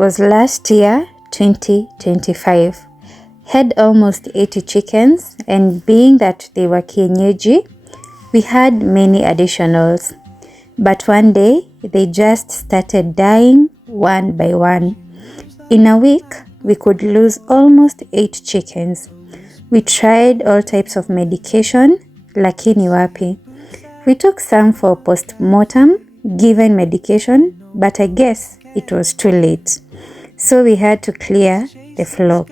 was last year, 2025. Had almost 80 chickens, and being that they were kienyeji, we had many additionals. But one day, they just started dying one by one. In a week, we could lose almost 8 chickens. We tried all types of medication, lakini wapi. We took some for post-mortem, given medication, but I guess it was too late. So we had to clear the flock.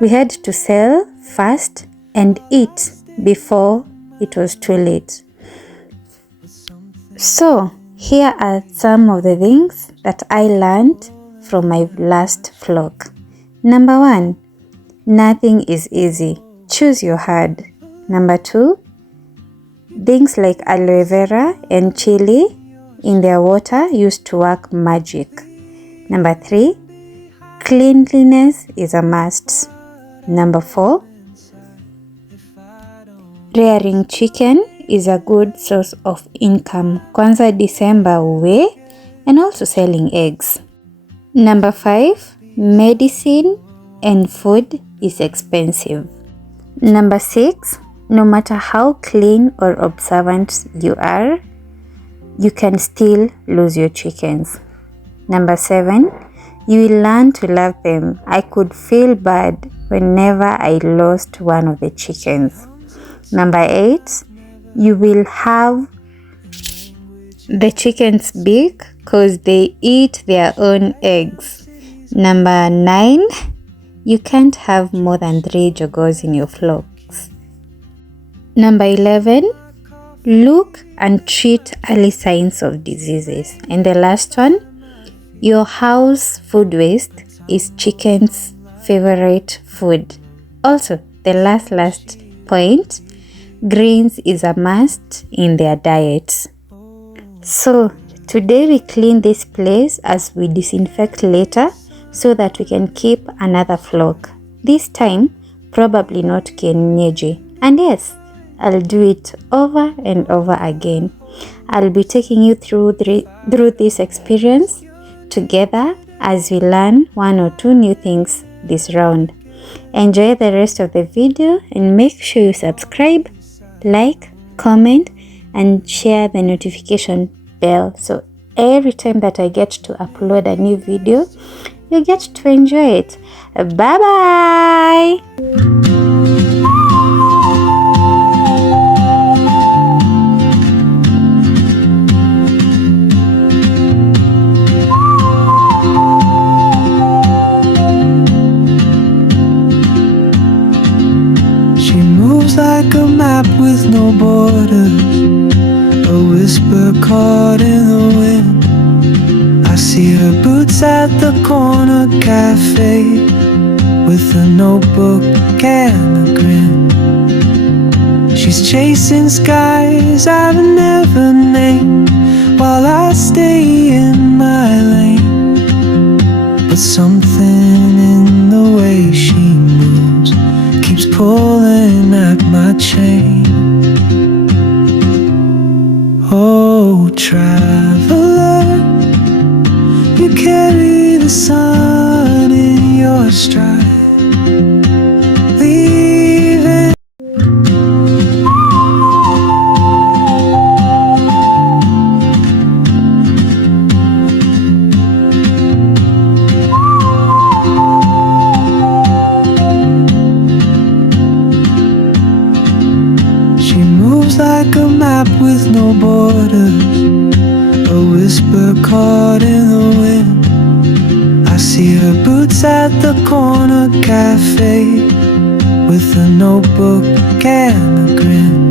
We had to sell fast and eat before it was too late. So here are some of the things that I learned from my last flock. Number 1, nothing is easy. Choose your hard. Number 2, things like aloe vera and chili in their water used to work magic. Number 3, cleanliness is a must. Number 4, rearing chicken is a good source of income. Kwanza December uwe, and also selling eggs. Number 5, medicine and food is expensive. Number 6, no matter how clean or observant you are, you can still lose your chickens. Number 7, you will learn to love them. I could feel bad whenever I lost one of the chickens. Number 8, you will have the chickens big because they eat their own eggs. Number 9, you can't have more than 3 jogos in your flocks. Number 11, look and treat early signs of diseases. And the last one, your house food waste is chicken's favorite food. Also, the last point, greens is a must in their diets. So today we clean this place as we disinfect later so that we can keep another flock. This time, probably not kienyeji. And yes, I'll do it over and over again. I'll be taking you through this experience together as we learn 1 or 2 new things this round. Enjoy the rest of the video and make sure you subscribe, like, comment, and share the notification bell so every time that I get to upload a new video, you get to enjoy it. Bye bye. Like a map with no borders, a whisper caught in the wind. I see her boots at the corner cafe with a notebook and a grin. She's chasing skies I've never named while I stay in my lane. But something in the way she moves keeps pulling at my chain. Oh, traveler, you carry the sun in your stride, leaving. Like a map with no borders, a whisper caught in the wind. I see her boots at the corner cafe with a notebook and a grin.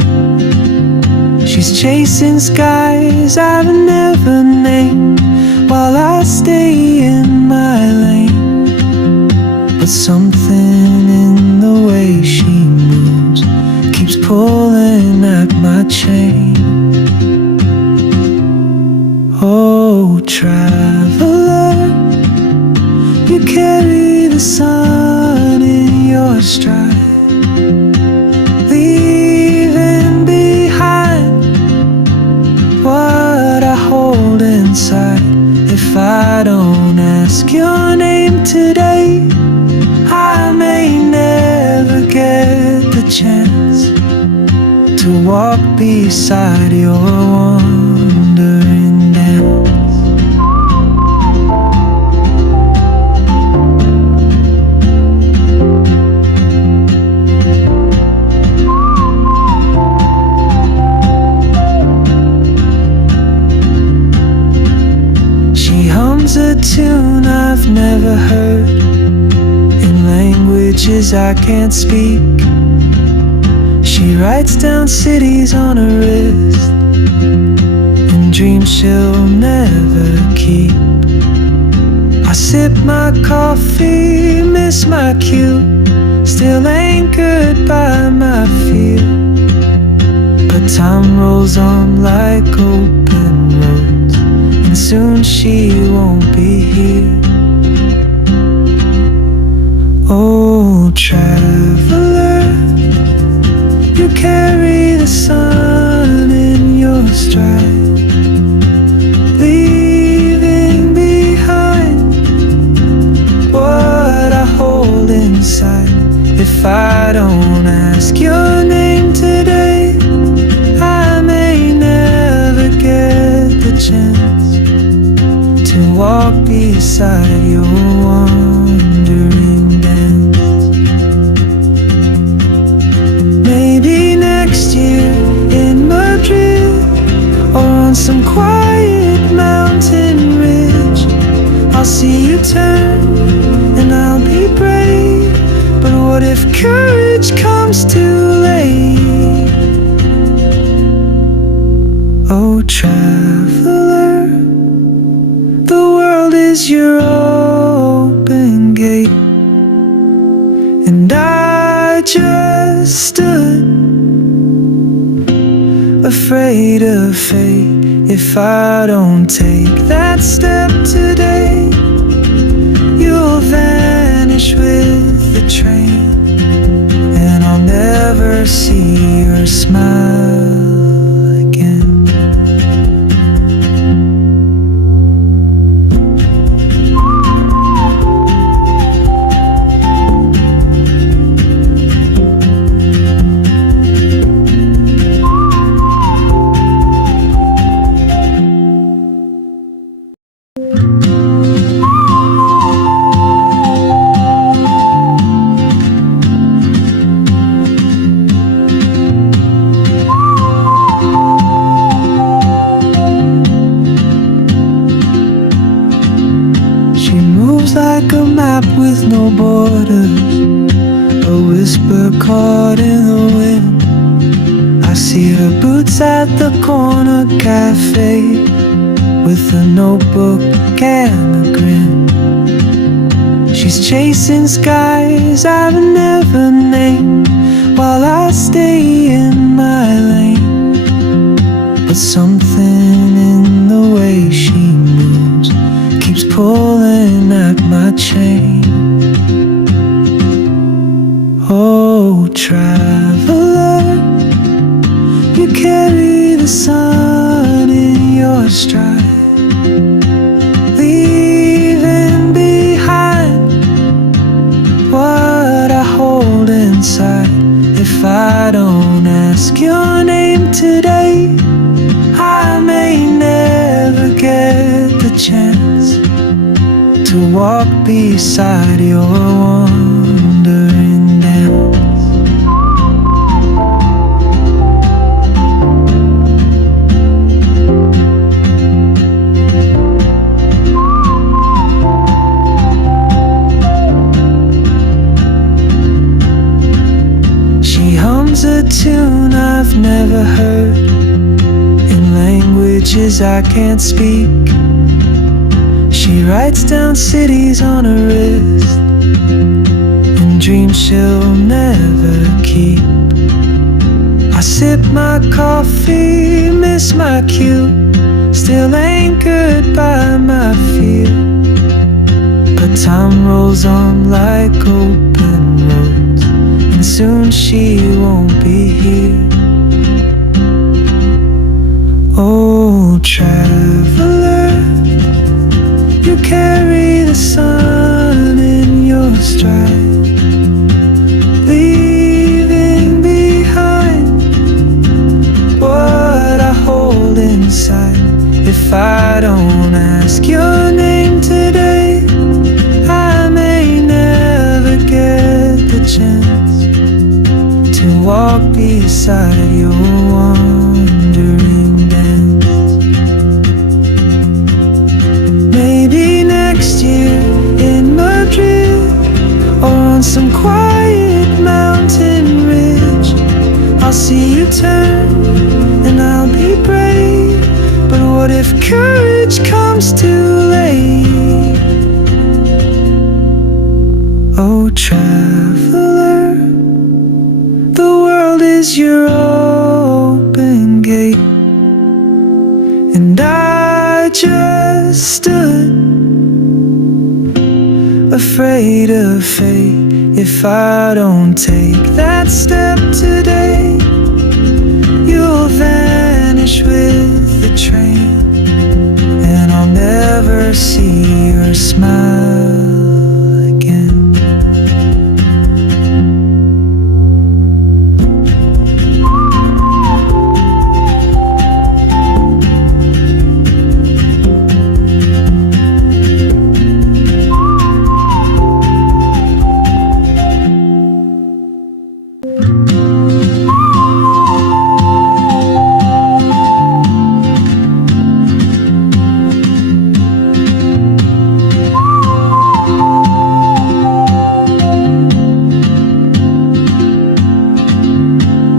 She's chasing skies I've never named while I stay in my lane. But something in the way she moves keeps pulling at my chain. Oh, traveler, you carry the sun in your stride, leaving behind what I hold inside. If I don't ask your walk beside your wandering dance. She hums a tune I've never heard in languages I can't speak. She writes down cities on her wrist and dreams she'll never keep. I sip my coffee, miss my cue, still anchored by my fear. But time rolls on like open roads, and soon she won't be here. Oh, traveler, you carry the sun in your stride, leaving behind what I hold inside. If I don't ask your name today, I may never get the chance to walk beside your wandering dance. Maybe next year in Madrid, or on some quiet mountain ridge, I'll see you turn and I'll be brave. But what if courage comes too late? Oh, traveler, the world is your open gate, and I just stood afraid of fate. If I don't take that step today, you'll vanish with the train, and I'll never see your smile again. Like a map with no borders, a whisper caught in the wind. I see her boots at the corner cafe, with a notebook and a grin. She's chasing skies I've never named, while I stay in my lane. But something in the way she moves keeps pulling at my chain. Oh, traveler, you carry the sun in your stride, leaving behind what I hold inside. If I don't ask your name today, I may never get the chance to walk beside your wandering dance. She hums a tune I've never heard in languages I can't speak. She writes down cities on her wrist and dreams she'll never keep. I sip my coffee, miss my cue, still anchored by my fear. But time rolls on like open roads, and soon she won't be here. Oh, traveler, you carry the sun in your stride, leaving behind chance to walk beside your wandering dance. Maybe next year in Madrid, or on some quiet mountain ridge, I'll see you turn and I'll be brave. But what if courage comes too late? Oh, traveler, the world is your open gate, and I just stood afraid of fate. If I don't take that step today, you'll vanish with the train, and I'll never see your smile again.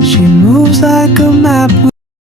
She moves like a map.